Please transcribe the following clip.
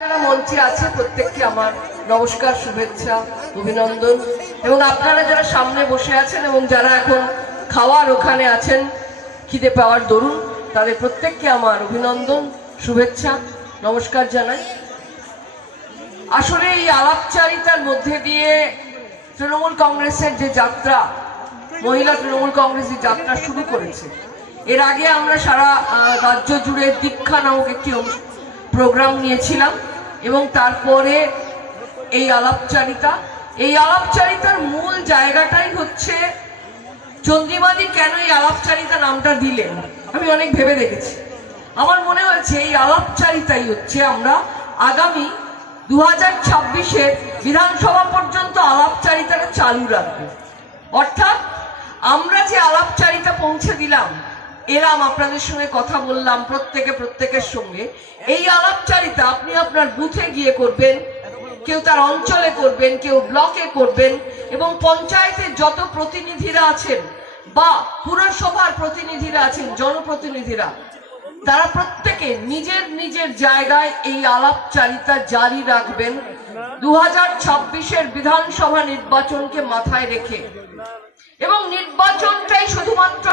মঞ্চে আছে, প্রত্যেককে আমার নমস্কার, শুভেচ্ছা, অভিনন্দন। এবং আপনারা যারা সামনে বসে আছেন এবং যারা এখন খাওয়ার ওখানে আছেন, খিদে পাওয়ার দরুন, তাদের প্রত্যেককে আমার অভিনন্দন, শুভেচ্ছা, নমস্কার জানাই। আসলে এই আলাপচারিতার মধ্যে দিয়ে তৃণমূল কংগ্রেসের যে যাত্রা, মহিলা তৃণমূল কংগ্রেস যাত্রা শুরু করেছে, এর আগে আমরা সারা রাজ্য জুড়ে দীক্ষা নামক একটি অনু- প্রোগ্রাম নিয়েছিলাম এবং তারপরে এই আলাপচারিতা। এই আলাপচারিতার মূল জায়গাটাই হচ্ছে চন্দ্রিমাদি কেন এই আলাপচারিতা নামটা দিলেন? আমি অনেক ভেবে দেখেছি। আমার মনে হয়েছে এই আলাপচারিতাই হচ্ছে আমরা আগামী দু হাজার ছাব্বিশের বিধানসভা পর্যন্ত আলাপচারিতাটা চালু রাখব। অর্থাৎ আমরা যে আলাপচারিতা পৌঁছে দিলাম এলাম আপনাদের সঙ্গে কথা বললাম প্রত্যেকে প্রত্যেকের সঙ্গে। এই আলাপচারিতা আপনি আপনার বুথে গিয়ে করবেন, কেউ তার অঞ্চলে করবেন, কেউ ব্লকে করবেন এবং পঞ্চায়েতের যত প্রতিনিধিরা আছেন বা পুরসভার প্রতিনিধিরা আছেন, জনপ্রতিনিধিরা, তারা প্রত্যেকে নিজের নিজের জায়গায় এই আলাপচারিতা জারি রাখবেন। দু হাজার ছাব্বিশের বিধানসভা নির্বাচনকে মাথায় রেখে। এবং নির্বাচনটাই শুধুমাত্র